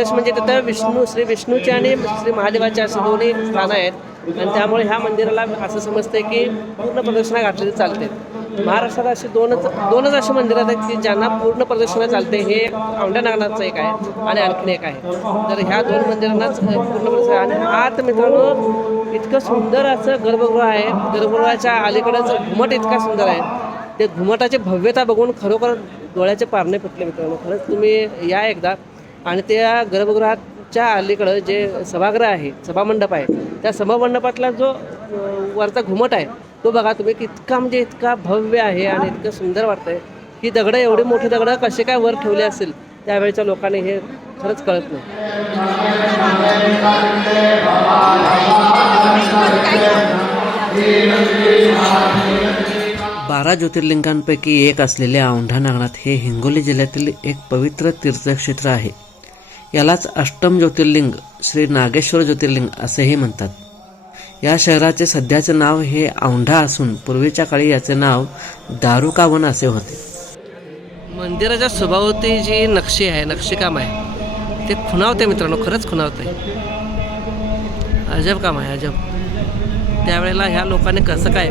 विशेष म्हणजे तिथं विष्णू श्री विष्णूचे आणि श्री महादेवाचे असे दोन्ही स्थानं आहेत. आणि त्यामुळे ह्या मंदिराला असं समजतंय की पूर्ण प्रदक्षिणा घातलेली चालते. महाराष्ट्रात अशी दोनच दोनच अशी मंदिरं आहेत की ज्यांना पूर्ण प्रदक्षिणा चालते हे औंढ्या नागनाथचं एक आहे आणि आणखीन एक आहे. तर ह्या दोन मंदिरांनाच पूर्ण प्रदक्षिणा आणि आत मित्रांनो इतकं सुंदर असं गर्भगृह आहे. गर्भगृहाच्या अलीकडंच घुमट इतका सुंदर आहे. ते घुमटाची भव्यता बघून खरोखर डोळ्याचे पारणे फुटले मित्रांनो. खरंच तुम्ही या एकदा आणि त्या गर्भगृहाच्या अलीकडं जे सभागृह आहे सभामंडप आहे त्या सभामंडपातला जो वरचा घुमट आहे तो बघा तुम्ही इतका म्हणजे इतका भव्य आहे आणि इतकं सुंदर वाटतंय. ही दगडं एवढी मोठी दगडं कसे काय वर ठेवले असेल त्यावेळच्या लोकांनी हे खरंच कळत नाही. बारा ज्योतिर्लिंगांपैकी एक असलेले औंढा नागनाथ हे हिंगोली जिल्ह्यातील एक पवित्र तीर्थक्षेत्र आहे. यालाच अष्टम ज्योतिर्लिंग श्री नागेश्वर ज्योतिर्लिंग असेही म्हणतात. या शहराचे सध्याचे नाव हे औंढा असून पूर्वीच्या काळी याचे नाव दारुकावन असे होते. मंदिराच्या स्वभावती जी नक्षी आहे नक्षीकाम आहे ते खुणावते मित्रांनो खरंच खुणावते अजब काम आहे अजब. त्यावेळेला ह्या लोकांनी कसं काय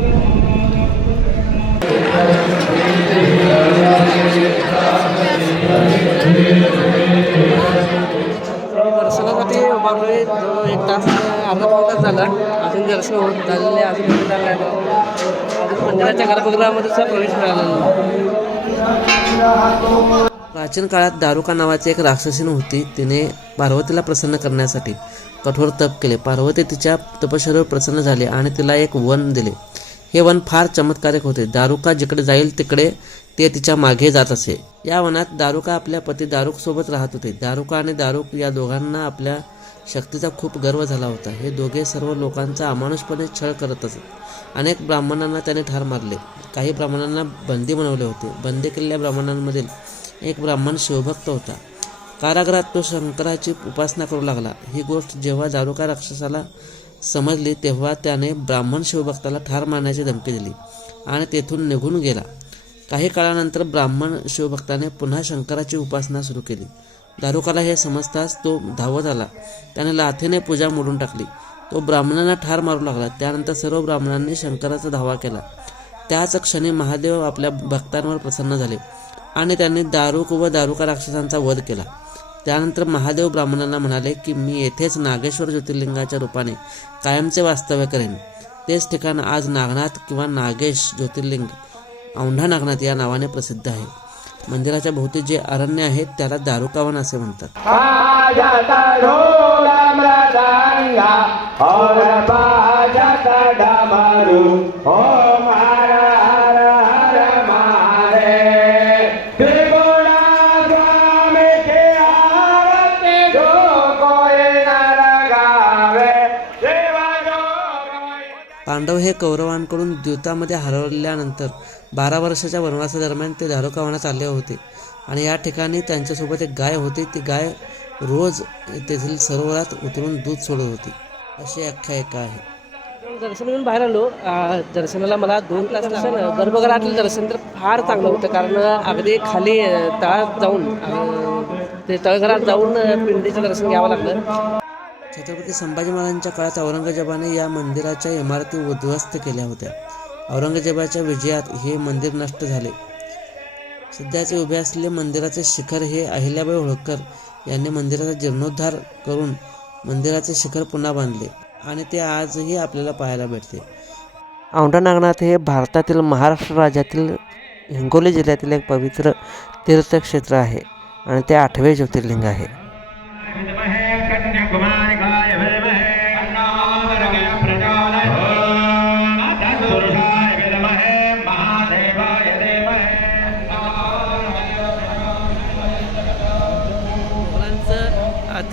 पाऊण अजून दर्शन होत झालेले अजून होत अजून मंदिराच्या गर्भगृहामध्ये सुद्धा प्रवेश मिळाला प्राचीन काळात दारुका नावाची एक राक्षसीन होती. तिने पार्वतीला प्रसन्न करण्यासाठी कठोर तप केले. पार्वती तिच्या तपश्चर्यावर प्रसन्न झाले आणि तिला एक वन दिले. हे वन फार चमत्कारिक होते. दारुका जिकडे जाईल तिकडे ते तिच्यामागे जात असे. या वनात दारुका आपल्या पती दारुकसोबत राहत होते. दारुका आणि दारुक या दोघांना आपल्या शक्तीचा खूप गर्व झाला होता. हे दोघे सर्व लोकांचा अमानुषपणे छळ करत असत. अनेक ब्राह्मणांना त्याने ठार मारले. काही ब्राह्मणांना बंदी बनवले होते. बंदी केलेल्या ब्राह्मणांमधील एक ब्राह्मण शिवभक्त होता. कारागृहात तो शंकराची उपासना करू लागला. ही गोष्ट जेव्हा दारुका राक्षसाला समजली तेव्हा त्याने ब्राह्मण शिवभक्ताला ठार मारण्याची धमकी दिली आणि तेथून निघून गेला. काही काळानंतर ब्राह्मण शिवभक्ताने पुन्हा शंकराची उपासना सुरू केली. दारुकाला हे समजताच तो धावत आला. त्याने लाथेने पूजा मोडून टाकली. तो ब्राह्मणांना ठार मारू लागला. त्यानंतर सर्व ब्राह्मणांनी शंकराचा धावा केला. त्याच क्षणी महादेव आपल्या भक्तांवर प्रसन्न झाले आणि त्यांनी दारुक व दारुका राक्षसांचा वध केला. त्यानंतर महादेव ब्राह्मणांना म्हणाले की मी येथेच नागेश्वर ज्योतिर्लिंगाच्या रूपाने कायमचे वास्तव्य करेन. तेच ठिकाण आज नागनाथ किंवा नागेश ज्योतिर्लिंग औंढा नागनाथ या नावाने प्रसिद्ध आहे. मंदिराच्या भोवती जे अरण्य आहे त्याला दारुकावन असे म्हणतात. हे कौरवांकडून द्यूतामध्ये हरवल्यानंतर बारा वर्षाच्या वनवासादरम्यान ते दारुकावनात आले होते. आणि या ठिकाणी त्यांच्यासोबत एक गाय होती. ती गाय रोज तेथील सरोवरात उतरून दूध सोडत होती. अशी आख्यायिका आहे. दर्शन घेऊन बाहेर आलो. दर्शनाला मला दोन तास दर्शन गर्भगृहातलं दर्शन तर फार चांगलं होतं. कारण अगदी खाली तळात जाऊन ते तळघरात जाऊन पिंडीचं दर्शन घ्यावं लागलं. छत्रपती संभाजी महाराजांच्या काळात औरंगजेबाने या मंदिराच्या इमारती उद्ध्वस्त केल्या होत्या. औरंगजेबाच्या विजयात हे मंदिर नष्ट झाले. सध्याचे उभे असलेले मंदिराचे शिखर हे अहिल्याबाई होळकर यांनी मंदिराचा जीर्णोद्धार करून मंदिराचे शिखर पुन्हा बांधले आणि ते आजही आपल्याला पाहायला भेटते. औंढा नागनाथ हे भारतातील महाराष्ट्र राज्यातील हिंगोली जिल्ह्यातील एक पवित्र तीर्थक्षेत्र आहे आणि ते आठवे ज्योतिर्लिंग आहे.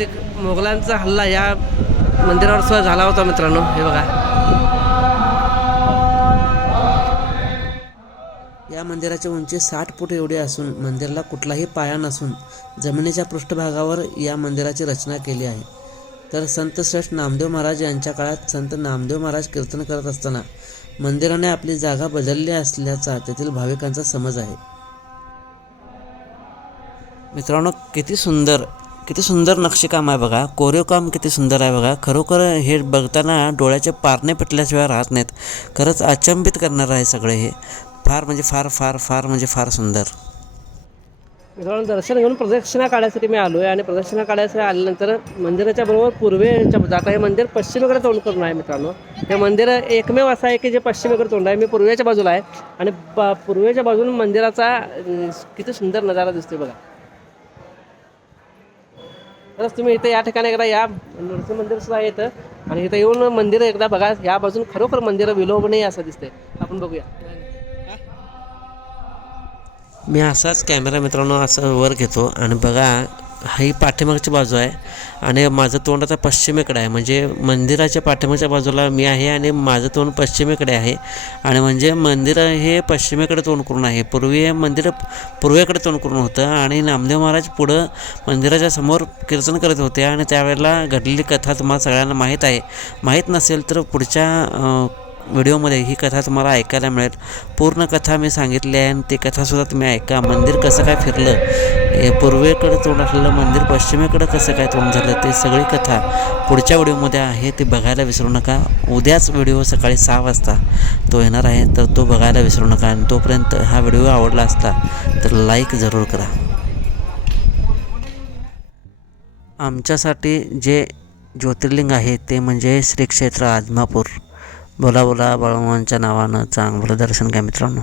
मोगलांचं अति मोगलांचा हल्ला या मंदिरावर सुद्धा झाला होता मित्रांनो. हे बघा. या मंदिराची उंची साठ फूट एवढी असून मंदिराला कुठलाही पाया नसून जमिनीच्या पृष्ठभागावर या मंदिराची रचना केली आहे. तर संत श्रेष्ठ नामदेव महाराज यांच्या काळात संत नामदेव महाराज कीर्तन करत असताना मंदिराने आपली जागा बदलली असल्याचा तेथील भाविकांचा समज आहे. मित्रांनो किती सुंदर किती सुंदर नक्षीकाम आहे बघा. कोरीव काम किती सुंदर आहे बघा. खरोखर हे बघताना डोळ्याचे पारणे पिटल्याशिवाय राहत नाहीत. खरंच अचंबित करणारं आहे सगळे हे. फार म्हणजे फार फार फार म्हणजे फार सुंदर. मित्रांनो दर्शन घेऊन प्रदक्षिणा काढायसाठी मी आलो आहे आणि प्रदक्षिणा काढायसाठी आल्यानंतर मंदिराच्या बरोबर पूर्वेच्या जाता हे मंदिर पश्चिमेकडे तोंड करून आहे मित्रांनो. हे मंदिर एकमेव असं आहे की जे पश्चिमेकडे तोंड आहे. मी पूर्वेच्या बाजूला आहे आणि प पूर्वेच्या बाजून मंदिराचा किती सुंदर नजारा दिसतोय बघा. तरच तुम्ही इथे या ठिकाणी एकदा या नरसिंह मंदिर सुद्धा येतं इथं. आणि इथं येऊन मंदिर एकदा बघा. या बाजून खरोखर मंदिर विलोभनीय असं दिसते आपण बघूया. मी असाच कॅमेरा मित्रांनो असं वर घेतो. आणि बघा ही पाठीमागची बाजू आहे आणि माझं तोंड आता पश्चिमेकडे आहे. म्हणजे मंदिराच्या पाठीमागच्या बाजूला मी आहे आणि माझं तोंड पश्चिमेकडे आहे. आणि म्हणजे मंदिर हे पश्चिमेकडे तोंड करून आहे. पूर्वी हे मंदिर पूर्वेकडे तोंड करून होतं आणि नामदेव महाराज पुढं मंदिराच्या समोर कीर्तन करत होते आणि त्यावेळेला घडलेली कथा तुम्हाला सगळ्यांना माहीत आहे. माहीत नसेल तर पुढच्या व्हिडिओमध्ये ही कथा तुम्हाला ऐकायला मिळेल. पूर्ण कथा मी सांगितली आहे आणि ती कथासुद्धा तुम्ही ऐका. मंदिर कसं काय फिरलं? हे पूर्वेकडे तोंड असलेलं मंदिर पश्चिमेकडे कसं काय तोंड झालं? ते सगळी कथा पुढच्या व्हिडिओमध्ये आहे. ते बघायला विसरू नका. उद्याच व्हिडिओ सकाळी सहा वाजता तो येणार आहे. तर तो बघायला विसरू नका. आणि तोपर्यंत हा व्हिडिओ आवडला असता तर लाईक जरूर करा. आमच्यासाठी जे ज्योतिर्लिंग आहे ते म्हणजे श्री क्षेत्र आदमापूर. बोला बोला बाळूमांच्या नावानं चांगलं दर्शन घ्या मित्रांनो.